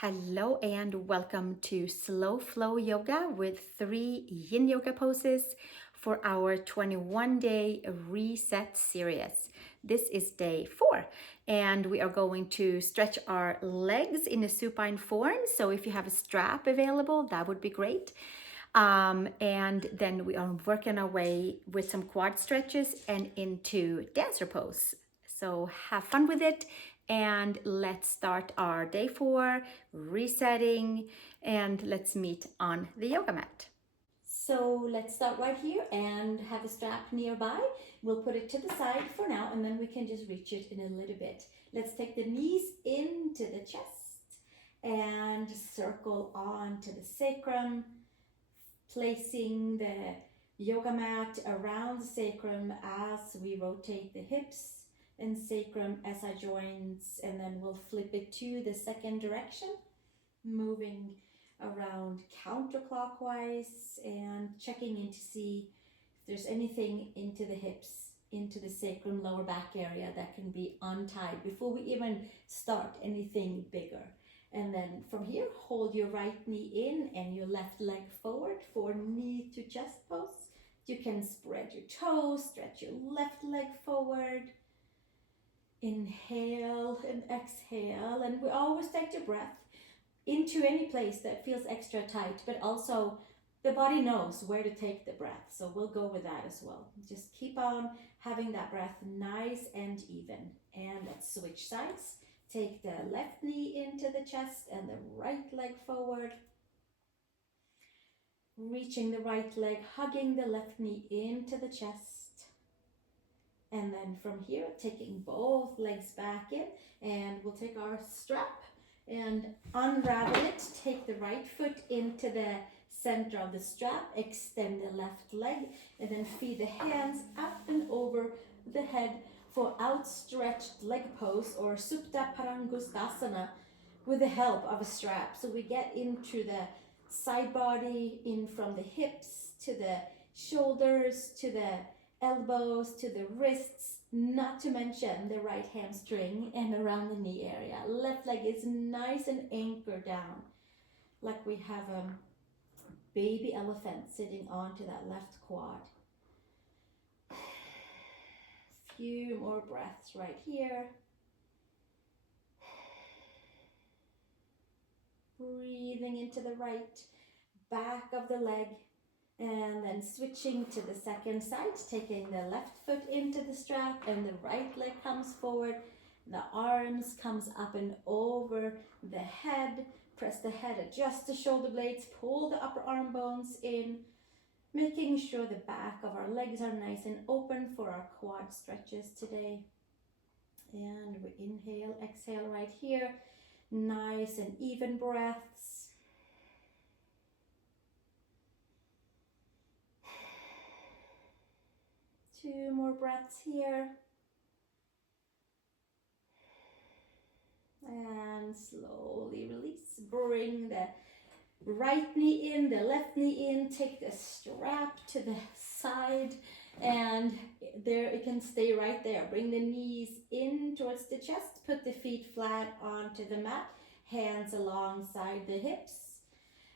Hello and welcome to Slow Flow Yoga with 3 Yin Yoga poses for our 21-day reset series. This is day 4 and we are going to stretch our legs in a supine form. So if you have a strap available, that would be great. And then we are working our way with some quad stretches and into dancer pose. So have fun with it and let's start our day 4 resetting and let's meet on the yoga mat. So let's start right here and have a strap nearby. We'll put it to the side for now and then we can just reach it in a little bit. Let's take the knees into the chest and circle onto the sacrum, placing the yoga mat around the sacrum as we rotate the hips and sacrum SI joints, and then we'll flip it to the second direction, moving around counterclockwise and checking in to see if there's anything into the hips, into the sacrum lower back area that can be untied before we even start anything bigger. And then from here, hold your right knee in and your left leg forward for knee to chest pose. You can spread your toes, stretch your left leg forward. Inhale and exhale, and we always take your breath into any place that feels extra tight, but also the body knows where to take the breath. So we'll go with that as well. Just keep on having that breath nice and even. And let's switch sides. Take the left knee into the chest and the right leg forward. Reaching the right leg, hugging the left knee into the chest. And then from here, taking both legs back in, and we'll take our strap and unravel it. Take the right foot into the center of the strap, extend the left leg, and then feed the hands up and over the head for outstretched leg pose or Supta Parangustasana with the help of a strap. So we get into the side body, in from the hips to the shoulders to the elbows to the wrists, not to mention the right hamstring and around the knee area. Left leg is nice and anchored down, like we have a baby elephant sitting onto that left quad. Few more breaths right here. Breathing into the right back of the leg. And then switching to the second side, taking the left foot into the strap and the right leg comes forward. The arms comes up and over the head. Press the head, adjust the shoulder blades, pull the upper arm bones in, making sure the back of our legs are nice and open for our quad stretches today. And we inhale, exhale right here. Nice and even breaths. Two more breaths here. And slowly release. Bring the right knee in, the left knee in. Take the strap to the side. And there, it can stay right there. Bring the knees in towards the chest. Put the feet flat onto the mat. Hands alongside the hips.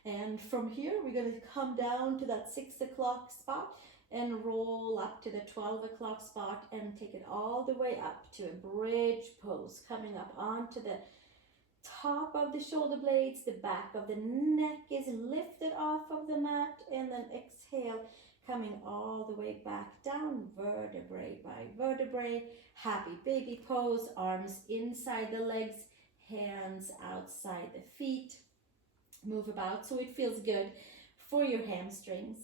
And from here, we're going to come down to that 6 o'clock spot and roll up to the 12 o'clock spot and take it all the way up to a bridge pose, coming up onto the top of the shoulder blades. The back of the neck is lifted off of the mat, and then exhale, coming all the way back down, vertebrae by vertebrae. Happy baby pose, arms inside the legs, hands outside the feet. Move about so it feels good for your hamstrings,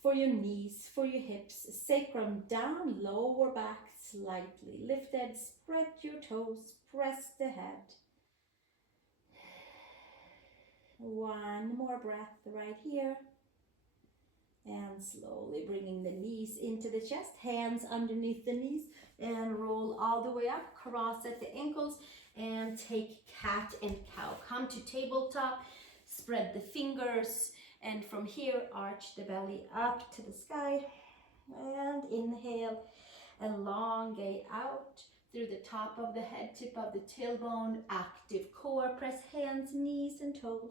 for your knees, for your hips. Sacrum down, lower back slightly lifted. Spread your toes, press the head. One more breath right here. And slowly bringing the knees into the chest, hands underneath the knees, and roll all the way up, cross at the ankles, and take cat and cow. Come to tabletop, spread the fingers, and from here, arch the belly up to the sky, and inhale, elongate out through the top of the head, tip of the tailbone, active core. Press hands hands, knees and toes.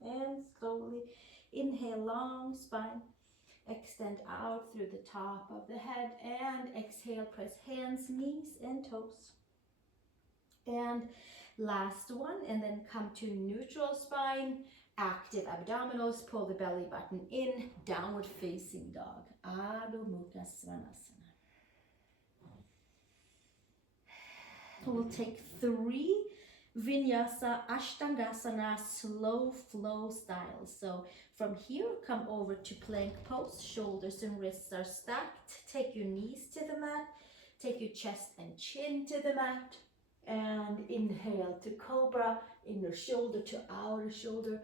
And slowly inhale, long spine. Extend out through the top of the head and exhale, press hands, knees and toes. And last one, and then come to neutral spine, active abdominals, pull the belly button in, downward facing dog, Adho Mukha Svanasana. We'll take 3 Vinyasa Ashtangasana slow flow style. So from here, come over to plank pose, shoulders and wrists are stacked. Take your knees to the mat, take your chest and chin to the mat. And inhale to cobra, inner shoulder to outer shoulder,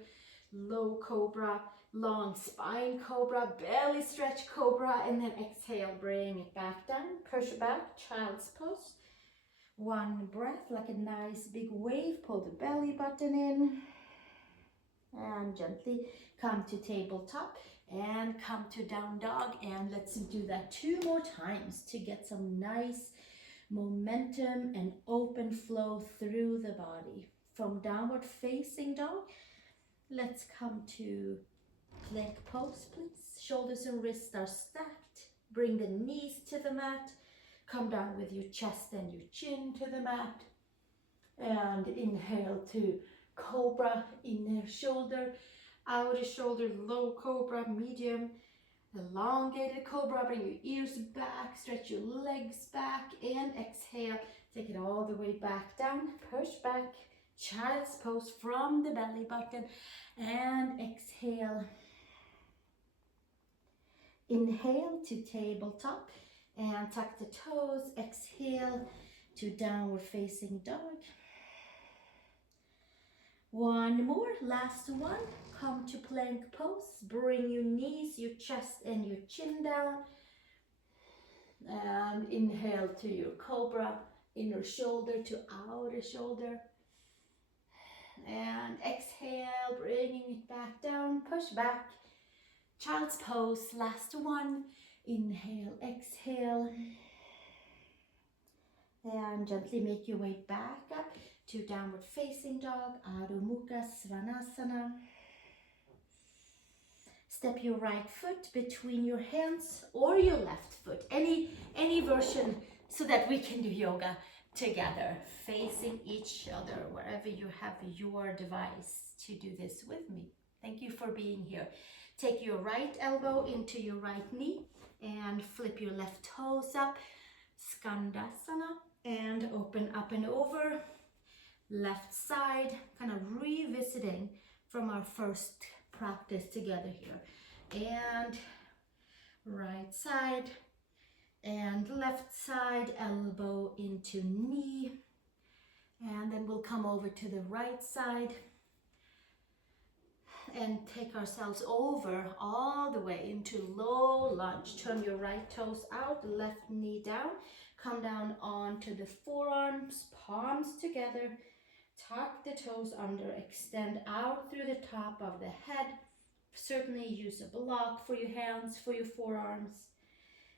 low cobra, long spine cobra, belly stretch cobra, and then exhale, bring it back down, push back, child's pose. One breath, like a nice big wave, pull the belly button in, and gently come to tabletop, and come to down dog, and let's do that 2 more times to get some nice momentum and open flow through the body. From downward facing dog, let's come to plank pose, please. Shoulders and wrists are stacked. Bring the knees to the mat. Come down with your chest and your chin to the mat. And inhale to cobra, inner shoulder, outer shoulder, low cobra, medium. Elongated cobra, bring your ears back, stretch your legs back, and exhale. Take it all the way back down, push back, child's pose from the belly button, and exhale. Inhale to tabletop, and tuck the toes, exhale to downward facing dog. One more, last one. Come to plank pose. Bring your knees, your chest and your chin down. And inhale to your cobra, inner shoulder to outer shoulder. And exhale, bringing it back down, push back. Child's pose, last one. Inhale, exhale. And gently make your way back up to downward facing dog, Adho Mukha Svanasana. Step your right foot between your hands or your left foot, any version, so that we can do yoga together, facing each other, wherever you have your device to do this with me. Thank you for being here. Take your right elbow into your right knee and flip your left toes up, Skandasana, and open up and over. Left side, kind of revisiting from our first practice together here. And right side and left side, elbow into knee. And then we'll come over to the right side and take ourselves over all the way into low lunge. Turn your right toes out, left knee down. Come down onto the forearms, palms together. Tuck the toes under, extend out through the top of the head. Certainly use a block for your hands, for your forearms.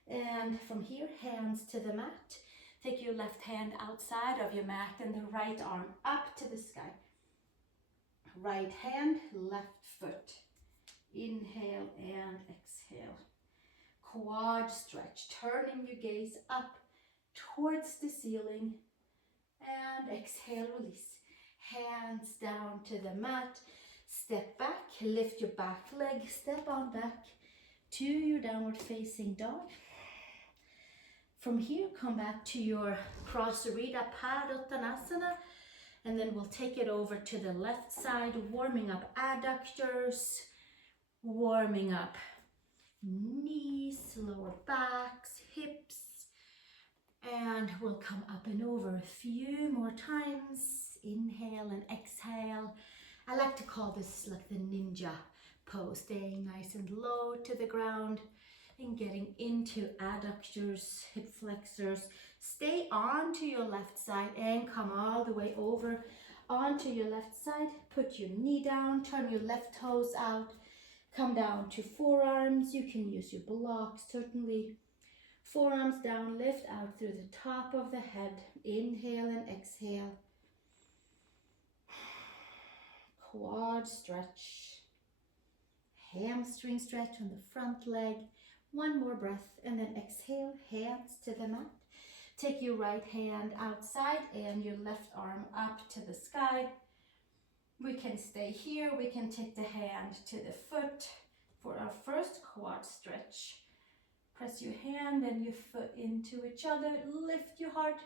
And from here, hands to the mat. Take your left hand outside of your mat and the right arm up to the sky. Right hand, left foot. Inhale and exhale. Quad stretch, turning your gaze up towards the ceiling. And exhale, release. Hands down to the mat. Step back, lift your back leg, step on back to your downward facing dog. From here, come back to your Prasarita Padottanasana, and then we'll take it over to the left side, warming up adductors, warming up knees, lower backs, hips, and we'll come up and over a few more times. Inhale and exhale. I like to call this like the ninja pose, staying nice and low to the ground and getting into adductors, hip flexors. Stay onto your left side and come all the way over onto your left side. Put your knee down, turn your left toes out, come down to forearms. You can use your blocks, certainly. Forearms down, lift out through the top of the head. Inhale and exhale. quad stretch, hamstring stretch on the front leg. One more breath and then exhale, hands to the mat. Take your right hand outside and your left arm up to the sky. We can stay here, we can take the hand to the foot for our first quad stretch. Press your hand and your foot into each other, lift your heart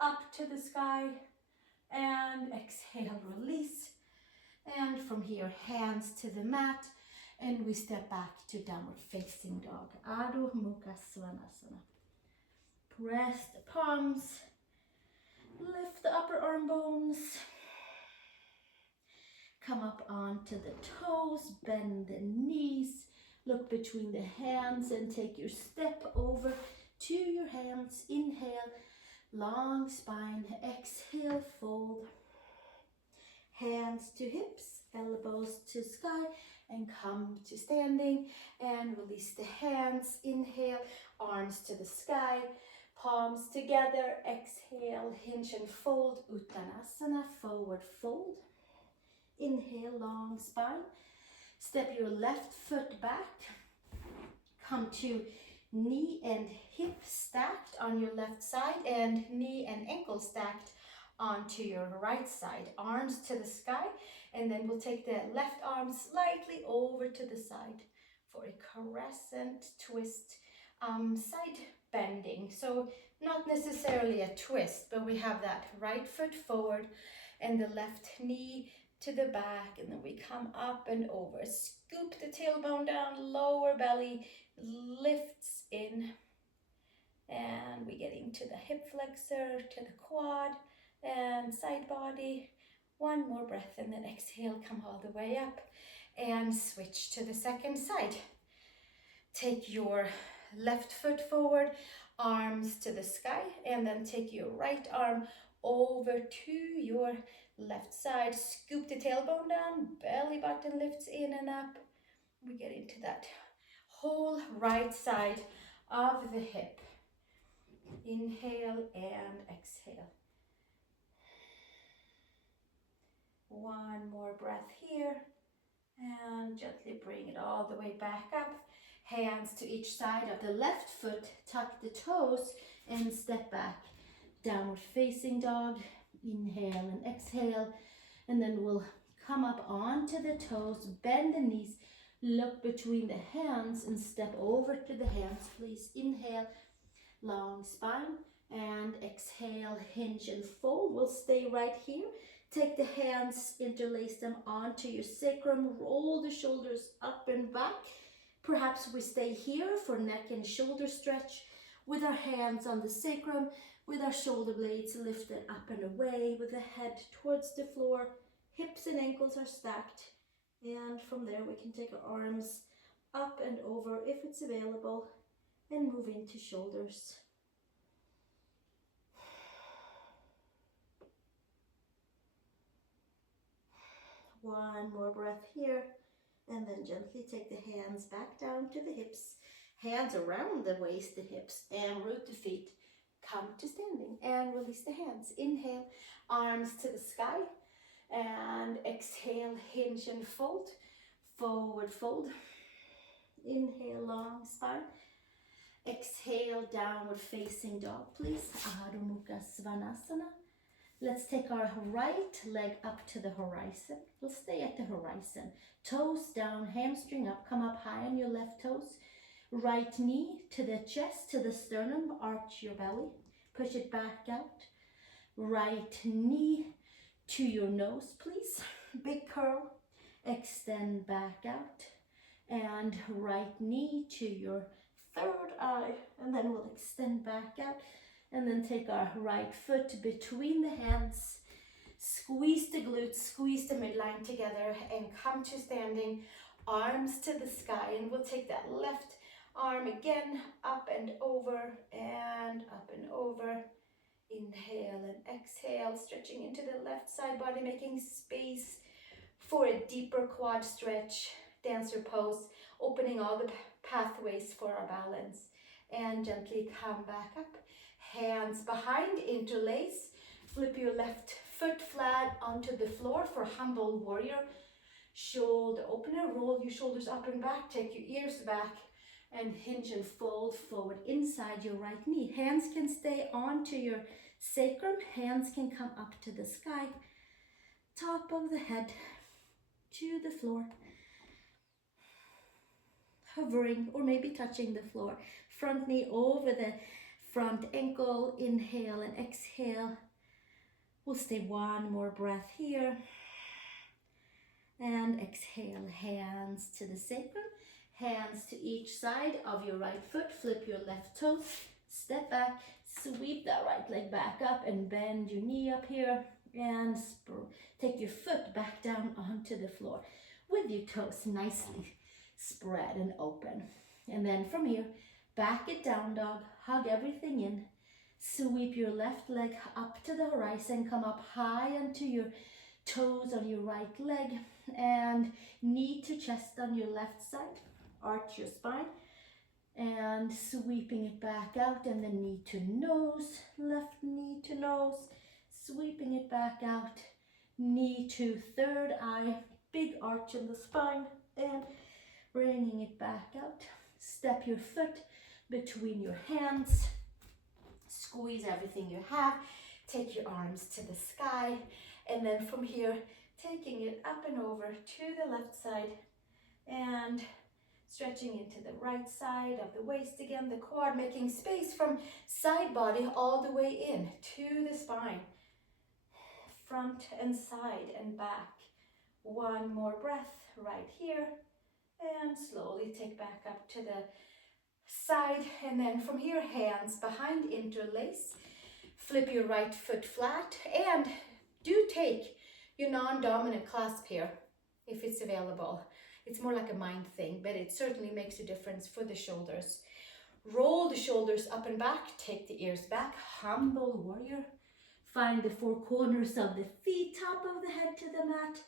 up to the sky and exhale, release. And from here, hands to the mat and we step back to downward facing dog, Adho Mukha Svanasana. Press the palms, lift the upper arm bones. Come up onto the toes, bend the knees, look between the hands and take your step over to your hands. Inhale, long spine, exhale, fold. Hands to hips, elbows to sky and come to standing and release the hands. Inhale, arms to the sky, palms together, exhale, hinge and fold, Uttanasana, forward fold. Inhale, long spine. Step your left foot back. Come to knee and hip stacked on your left side and knee and ankle stacked onto your right side. Arms to the sky, and then we'll take the left arm slightly over to the side for a crescent twist, side bending. So not necessarily a twist, but we have that right foot forward and the left knee to the back, and then we come up and over. Scoop the tailbone down, lower belly lifts in, and we get into the hip flexor, to the quad and side body. One more breath and then exhale, come all the way up and switch to the second side. Take your left foot forward, arms to the sky, and then take your right arm over to your left side. Scoop the tailbone down, belly button lifts in and up. We get into that whole right side of the hip. Inhale and exhale. One more breath here and gently bring it all the way back up. Hands to each side of the left foot, tuck the toes and step back. Downward facing dog. Inhale and exhale, and then we'll come up onto the toes, bend the knees, look between the hands and step over to the hands, please. Inhale, long spine, and exhale, hinge and fold. We'll stay right here. Take the hands, interlace them onto your sacrum, roll the shoulders up and back. Perhaps we stay here for neck and shoulder stretch with our hands on the sacrum, with our shoulder blades lifted up and away, with the head towards the floor. Hips and ankles are stacked. And from there we can take our arms up and over if it's available and move into shoulders. One more breath here, and then gently take the hands back down to the hips, hands around the waist, the hips, and root the feet. Come to standing and release the hands. Inhale, arms to the sky, and exhale, hinge and fold, forward fold. Inhale, long spine. Exhale, downward facing dog, please. Adho Mukha Svanasana. Let's take our right leg up to the horizon. We'll stay at the horizon. Toes down, hamstring up. Come up high on your left toes. Right knee to the chest, to the sternum. Arch your belly. Push it back out. Right knee to your nose, please. Big curl. Extend back out. And right knee to your third eye. And then we'll extend back out. And then take our right foot between the hands. Squeeze the glutes, squeeze the midline together and come to standing. Arms to the sky, and we'll take that left arm again, up and over and up and over. Inhale and exhale, stretching into the left side body, making space for a deeper quad stretch. Dancer pose, opening all the pathways for our balance. And gently come back up. Hands behind, interlace. Flip your left foot flat onto the floor for humble warrior. Shoulder opener, roll your shoulders up and back, take your ears back, and hinge and fold forward inside your right knee. Hands can stay onto your sacrum, hands can come up to the sky, top of the head to the floor, hovering or maybe touching the floor. Front knee over the front ankle, inhale and exhale. We'll stay one more breath here. And exhale, hands to the sacrum, hands to each side of your right foot, flip your left toes, step back, sweep that right leg back up and bend your knee up here and take your foot back down onto the floor with your toes nicely spread and open. And then from here, back it down dog, hug everything in, sweep your left leg up to the horizon, come up high onto your toes on your right leg, and knee to chest on your left side, arch your spine, and sweeping it back out, and then knee to nose, left knee to nose, sweeping it back out, knee to third eye, big arch in the spine, and bringing it back out. Step your foot between your hands, squeeze everything you have, take your arms to the sky, and then from here, taking it up and over to the left side and stretching into the right side of the waist again, the quad, making space from side body all the way in to the spine, front and side and back. One more breath right here, and slowly take back up to the side, and then from here, hands behind, interlace, flip your right foot flat, and do take your non-dominant clasp here if it's available. It's more like a mind thing, but it certainly makes a difference for the shoulders. Roll the shoulders up and back, take the ears back, humble warrior. Find the four corners of the feet, top of the head to the mat,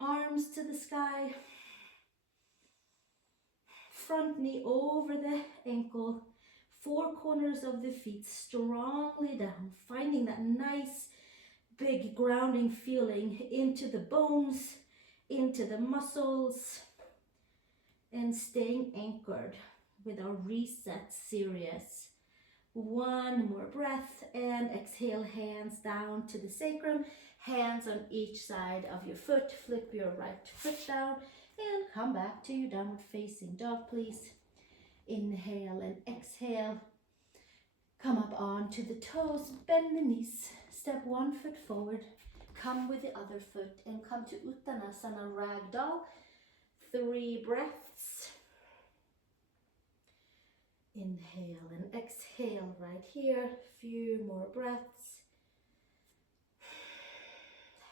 arms to the sky. Front knee over the ankle, four corners of the feet strongly down, finding that nice big grounding feeling into the bones, into the muscles, and staying anchored with our reset series. One more breath, and exhale, hands down to the sacrum, hands on each side of your foot, flip your right foot down, and come back to your downward facing dog, please. Inhale and exhale. Come up onto the toes, bend the knees, step one foot forward, come with the other foot, and come to Uttanasana Ragdoll. 3 breaths. Inhale and exhale right here, few more breaths.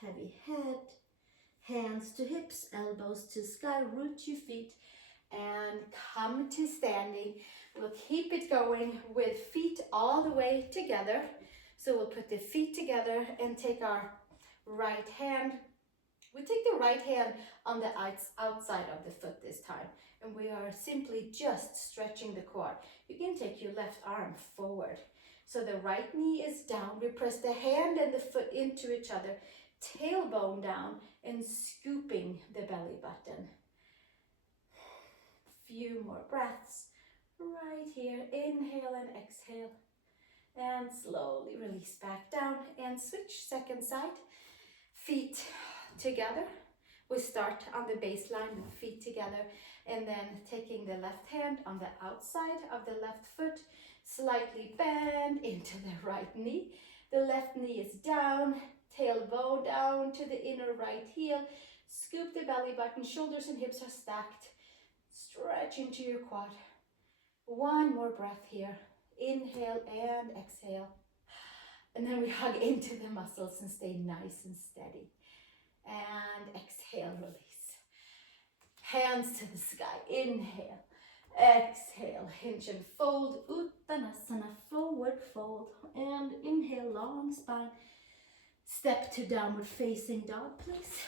Heavy head, hands to hips, elbows to sky, root your feet, and come to standing. We'll keep it going with feet all the way together. So we'll put the feet together and take our right hand. We take the right hand on the outside of the foot this time. And we are simply just stretching the quad. You can take your left arm forward. So the right knee is down. We press the hand and the foot into each other. Tailbone down and scooping the belly button. Few more breaths right here. Inhale and exhale, and slowly release back down and switch second side. Feet together. We start on the baseline with feet together, and then taking the left hand on the outside of the left foot, slightly bend into the right knee. The left knee is down, tailbone down to the inner right heel. Scoop the belly button, shoulders and hips are stacked. Stretch into your quad. One more breath here. Inhale and exhale. And then we hug into the muscles and stay nice and steady. And exhale, release. Hands to the sky. Inhale. Exhale. Hinge and fold. Uttanasana. Forward fold. And inhale, long spine. Step to downward facing dog, please.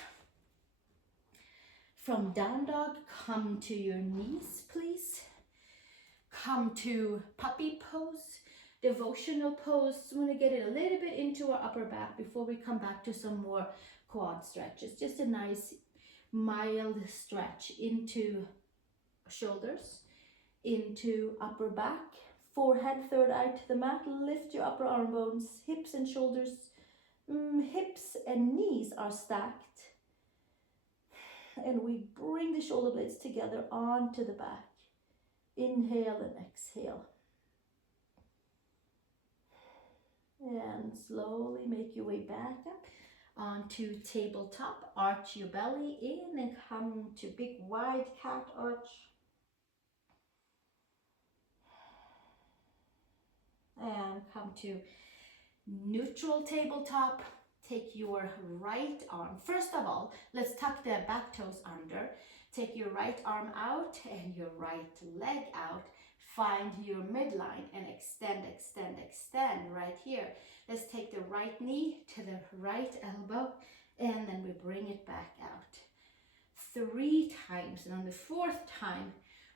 From down dog, come to your knees, please. Come to puppy pose, devotional pose. We want to get it a little bit into our upper back before we come back to some more quad stretches. Just a nice Mild stretch into shoulders, into upper back, forehead, third eye to the mat. Lift your upper arm bones, hips and shoulders. Hips and knees are stacked. And we bring the shoulder blades together onto the back. Inhale and exhale. And slowly make your way back up onto tabletop. Arch your belly in and come to big wide cat arch. And come to neutral tabletop. Take your right arm. First of all, let's tuck the back toes under. Take your right arm out and your right leg out. Find your midline and extend, extend, extend right here. Let's take the right knee to the right elbow and then we bring it back out. 3 times, and on the 4th time,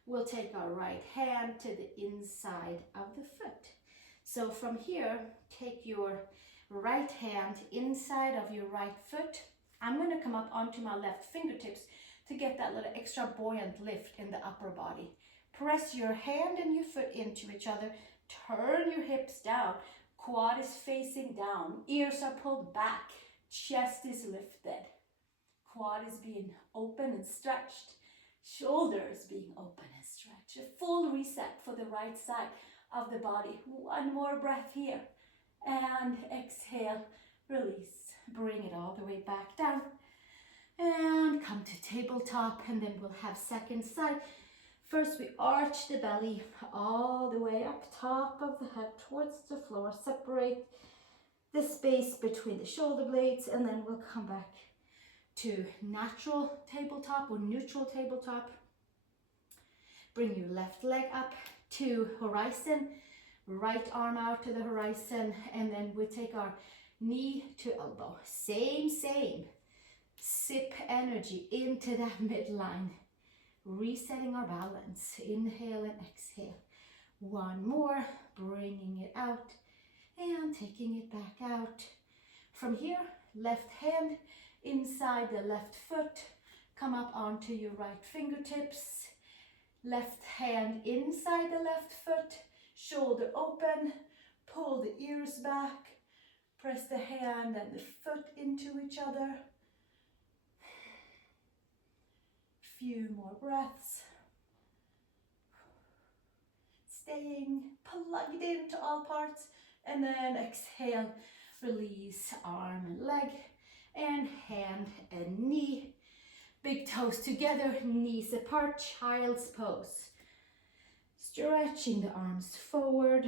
we'll take our right hand to the inside of the foot. So from here, take your right hand inside of your right foot. I'm going to come up onto my left fingertips to get that little extra buoyant lift in the upper body. Press your hand and your foot into each other. Turn your hips down. Quad is facing down. Ears are pulled back. Chest is lifted. Quad is being open and stretched. Shoulders being open and stretched. A full reset for the right side of the body. 1 more breath here. And exhale, release. Bring it all the way back down. And come to tabletop, and then we'll have second side. First, we arch the belly all the way up top of the head towards the floor. Separate the space between the shoulder blades, and then we'll come back to natural tabletop or neutral tabletop. Bring your left leg up to horizon. Right arm out to the horizon, and then we take our knee to elbow. Same. Sip energy into that midline. Resetting our balance. Inhale and exhale. 1 more, bringing it out and taking it back out. From here, left hand inside the left foot. Come up onto your right fingertips. Left hand inside the left foot. Shoulder open, pull the ears back, press the hand and the foot into each other. Few more breaths. Staying plugged into all parts, and then exhale, release arm and leg, and hand and knee. Big toes together, knees apart, child's pose. Stretching the arms forward.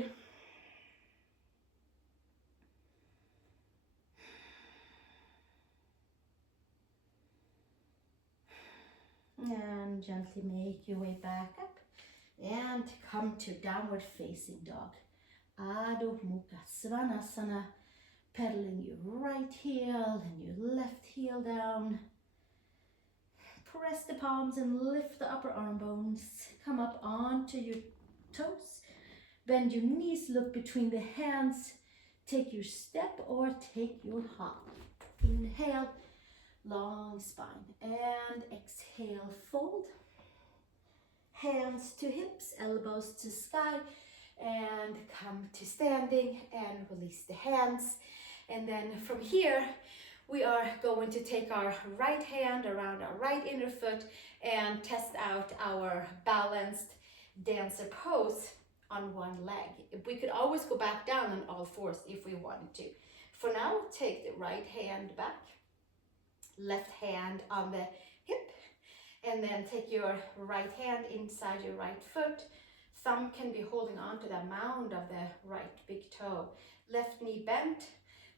And gently make your way back up and come to downward facing dog. Adho Mukha Svanasana. Pedaling your right heel and your left heel down. Press the palms and lift the upper arm bones. Come up onto your toes. Bend your knees, look between the hands. Take your step or take your hop. Inhale, long spine. And exhale, fold. Hands to hips, elbows to sky. And come to standing and release the hands. And then from here, we are going to take our right hand around our right inner foot and test out our balanced dancer pose on one leg. We could always go back down on all fours if we wanted to. For now, take the right hand back, left hand on the hip, and then take your right hand inside your right foot. Thumb can be holding on to the mound of the right big toe. Left knee bent,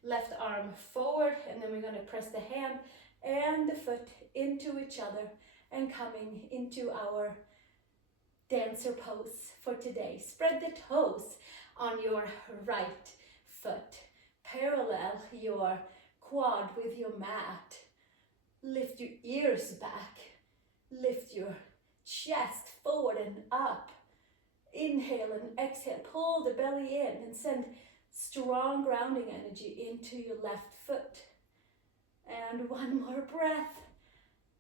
left arm forward, and then we're going to press the hand and the foot into each other and coming into our dancer pose for today. Spread the toes on your right foot. Parallel your quad with your mat. Lift your ears back. Lift your chest forward and up. Inhale and exhale. Pull the belly in and send strong grounding energy into your left foot. And 1 more breath.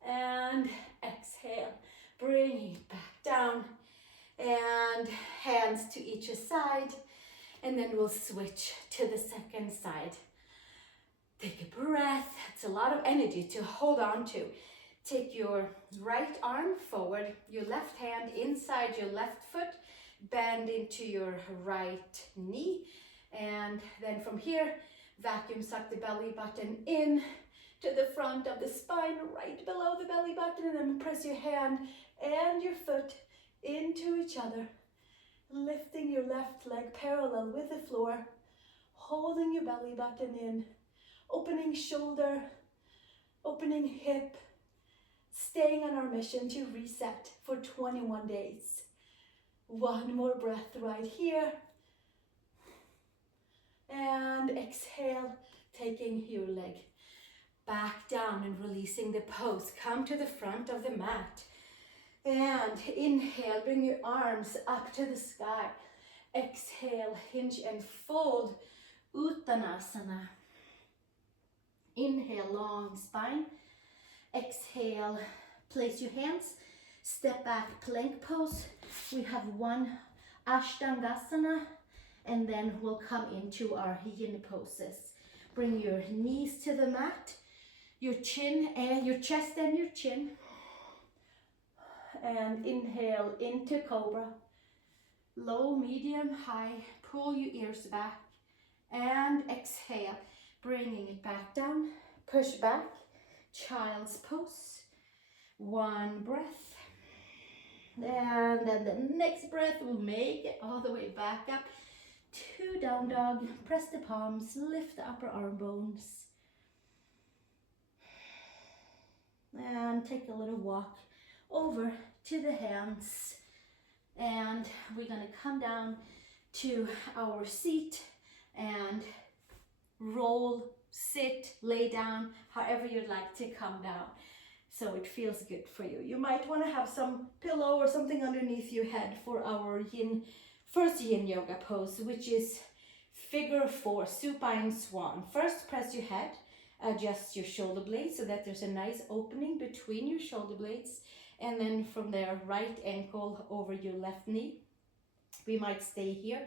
And And exhale, bring it back down. And hands to each side. And then we'll switch to the second side. Take a breath. It's a lot of energy to hold on to. Take your right arm forward, your left hand inside your left foot, bend into your right knee. And then from here, vacuum suck the belly button in to the front of the spine, right below the belly button, and then press your hand and your foot into each other. Lifting your left leg parallel with the floor, holding your belly button in, opening shoulder, opening hip, staying on our mission to reset for 21 days. One more breath right here. And exhale, taking your leg back down and releasing the pose. Come to the front of the mat. And inhale, bring your arms up to the sky. Exhale, hinge and fold, Uttanasana. Inhale, long spine. Exhale, place your hands, step back, plank pose. We have one Ashtangasana, and then we'll come into our Yin poses. Bring your knees to the mat, your chin and your chest and your chin. And inhale into Cobra. Low, medium, high. Pull your ears back. And exhale, bringing it back down. Push back. Child's pose. One breath. And then the next breath, we'll make it all the way back up to down dog. Press the palms, lift the upper arm bones. And take a little walk over to the hands. And we're going to come down to our seat and roll, sit, lay down, however you'd like to come down. So it feels good for you. You might want to have some pillow or something underneath your head for our first Yin Yoga pose, which is figure 4, supine swan. First, press your head, adjust your shoulder blades so that there's a nice opening between your shoulder blades. And then from there, right ankle over your left knee. We might stay here.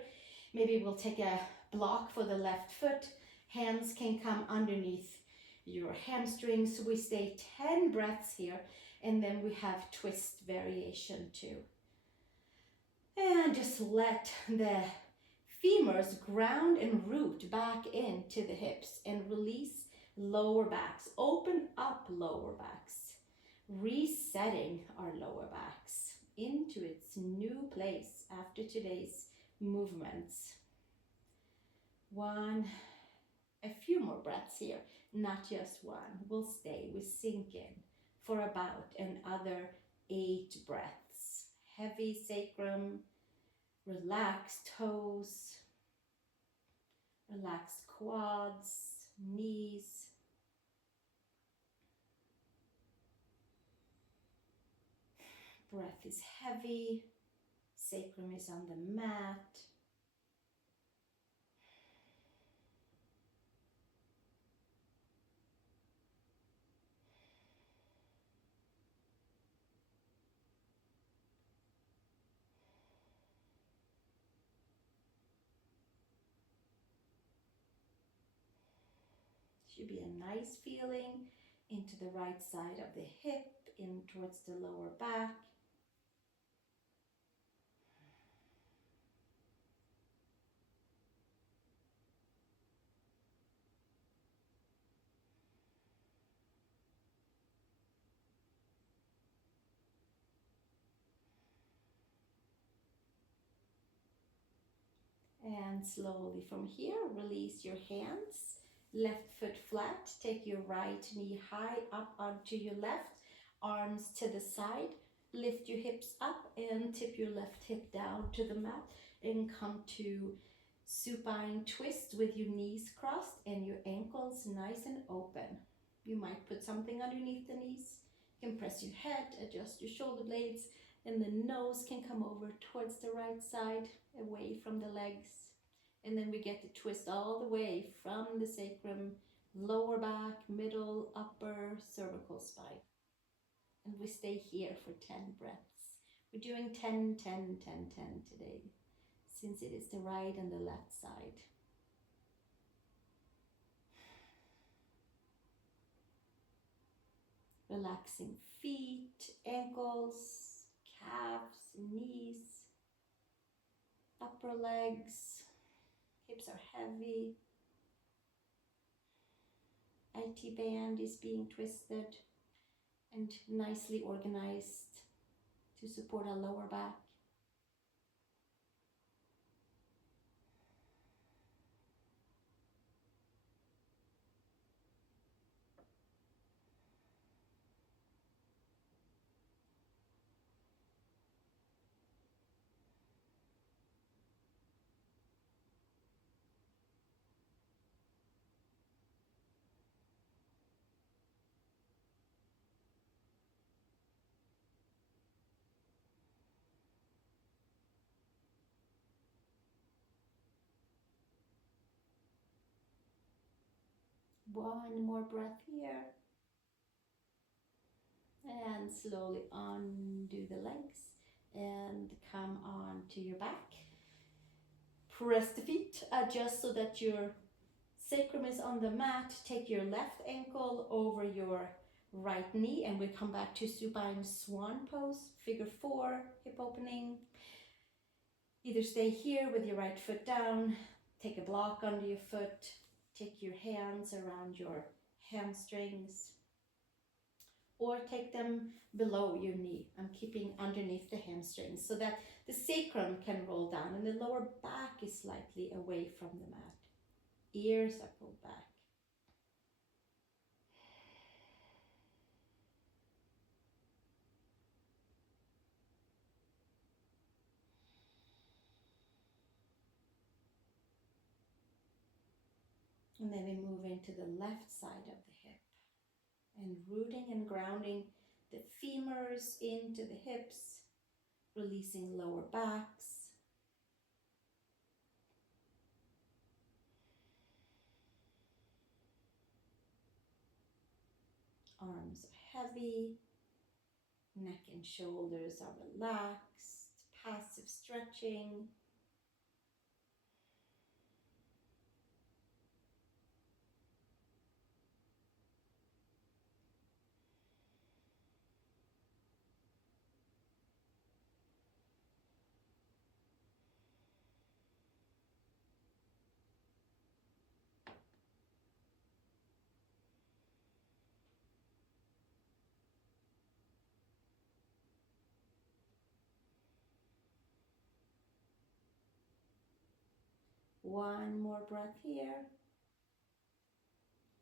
Maybe we'll take a block for the left foot. Hands can come underneath your hamstrings. We stay 10 breaths here, and then we have twist variation too. And just let the femurs ground and root back into the hips and release lower backs. Open up lower backs, resetting our lower backs into its new place after today's movements. A few more breaths here, not just one. We'll stay, we sink in for about another 8 breaths. Heavy sacrum, relaxed toes, relaxed quads, knees. Breath is heavy, sacrum is on the mat. Should be a nice feeling into the right side of the hip, in towards the lower back. And slowly from here, release your hands. Left foot flat. Take your right knee high up onto your left. Arms to the side. Lift your hips up and tip your left hip down to the mat. And come to supine twist with your knees crossed and your ankles nice and open. You might put something underneath the knees. You can press your head, adjust your shoulder blades, and the nose can come over towards the right side, away from the legs. And then we get the twist all the way from the sacrum, lower back, middle, upper, cervical spine. And we stay here for 10 breaths. We're doing 10, 10, 10, 10 today, since it is the right and the left side. Relaxing feet, ankles, calves, knees, upper legs, hips are heavy. IT band is being twisted and nicely organized to support our lower back. One more breath here. And slowly undo the legs and come on to your back. Press the feet, adjust so that your sacrum is on the mat. Take your left ankle over your right knee and we come back to supine swan pose, figure 4, hip opening. Either stay here with your right foot down, take a block under your foot, take your hands around your hamstrings, or take them below your knee. I'm keeping underneath the hamstrings so that the sacrum can roll down and the lower back is slightly away from the mat. Ears are pulled back. And then we move into the left side of the hip and rooting and grounding the femurs into the hips, releasing lower backs. Arms are heavy, neck and shoulders are relaxed, passive stretching. One more breath here.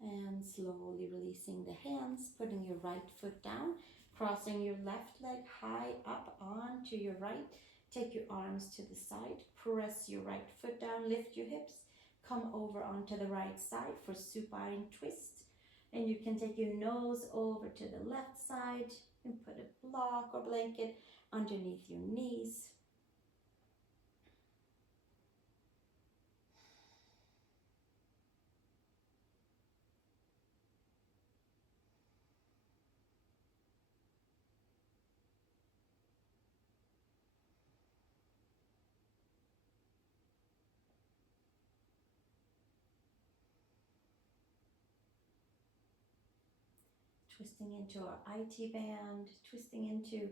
And slowly releasing the hands, putting your right foot down, crossing your left leg high up onto your right. Take your arms to the side, press your right foot down, lift your hips, come over onto the right side for supine twist. And you can take your nose over to the left side and put a block or blanket underneath your knees. Twisting into our IT band, twisting into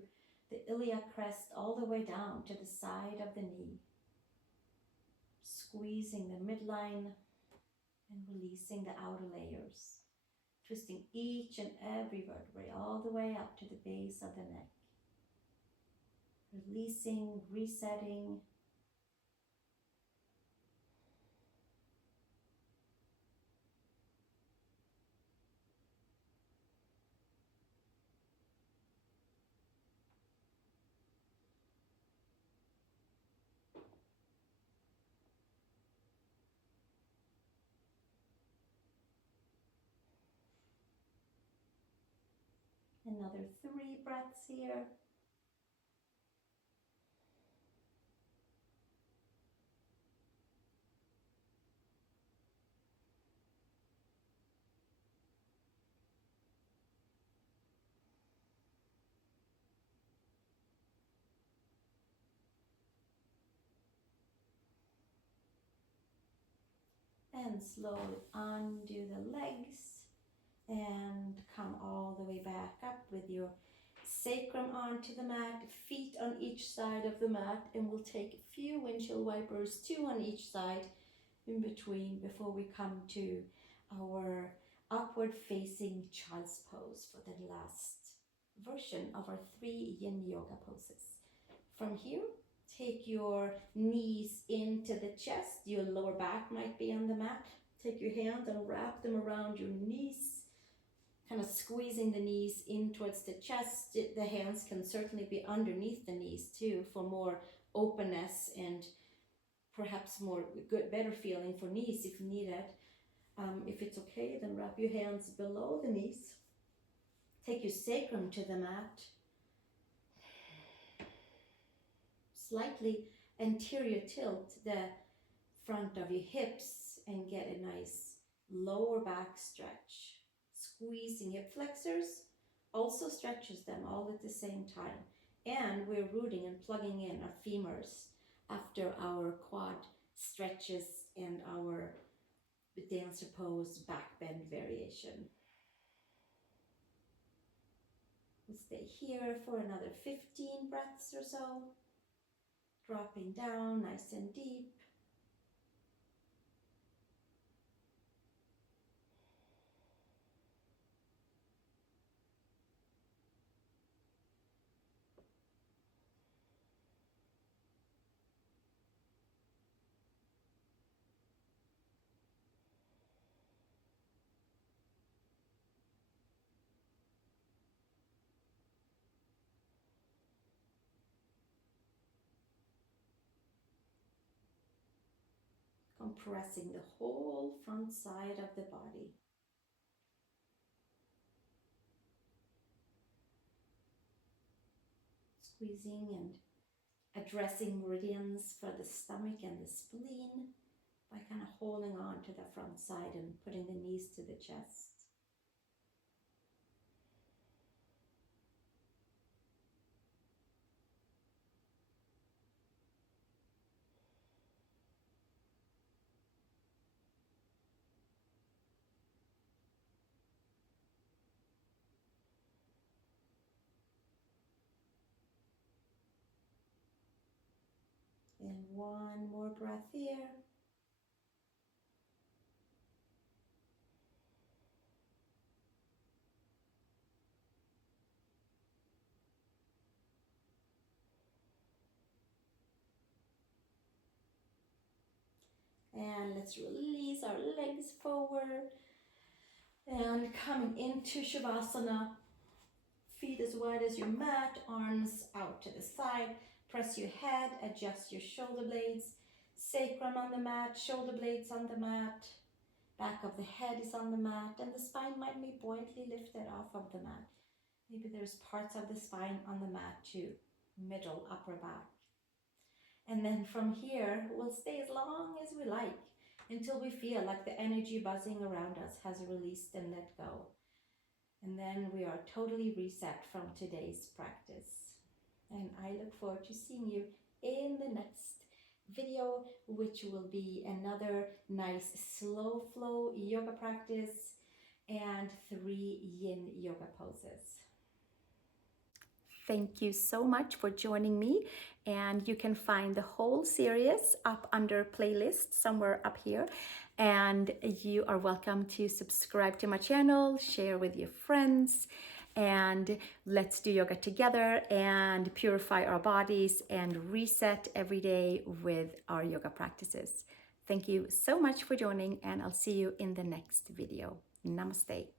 the iliac crest all the way down to the side of the knee. Squeezing the midline and releasing the outer layers. Twisting each and every vertebrae all the way up to the base of the neck. Releasing, resetting. Another 3 breaths here. And slowly undo the legs and come all the way back up with your sacrum onto the mat, feet on each side of the mat, and we'll take a few windshield wipers, 2 on each side in between before we come to our upward facing child's pose for the last version of our 3 Yin Yoga poses. From here, take your knees into the chest. Your lower back might be on the mat. Take your hands and wrap them around your knees, kind of squeezing the knees in towards the chest. The hands can certainly be underneath the knees too for more openness and perhaps more better feeling for knees if needed. If it's okay, then wrap your hands below the knees. Take your sacrum to the mat. Slightly anterior tilt the front of your hips and get a nice lower back stretch. Squeezing hip flexors also stretches them all at the same time. And we're rooting and plugging in our femurs after our quad stretches and our dancer pose back bend variation. We'll stay here for another 15 breaths or so. Dropping down nice and deep. Compressing the whole front side of the body. Squeezing and addressing meridians for the stomach and the spleen by kind of holding on to the front side and putting the knees to the chest. And one more breath here. And let's release our legs forward. And coming into Shavasana, feet as wide as your mat, arms out to the side. Press your head, adjust your shoulder blades. Sacrum on the mat, shoulder blades on the mat. Back of the head is on the mat, and the spine might be buoyantly lifted off of the mat. Maybe there's parts of the spine on the mat too, middle, upper back. And then from here, we'll stay as long as we like until we feel like the energy buzzing around us has released and let go. And then we are totally reset from today's practice. And I look forward to seeing you in the next video, which will be another nice slow flow yoga practice and 3 Yin Yoga poses. Thank you so much for joining me, and you can find the whole series up under playlist somewhere up here, and you are welcome to subscribe to my channel, share with your friends, and let's do yoga together and purify our bodies and reset every day with our yoga practices. Thank you so much for joining, and I'll see you in the next video. Namaste.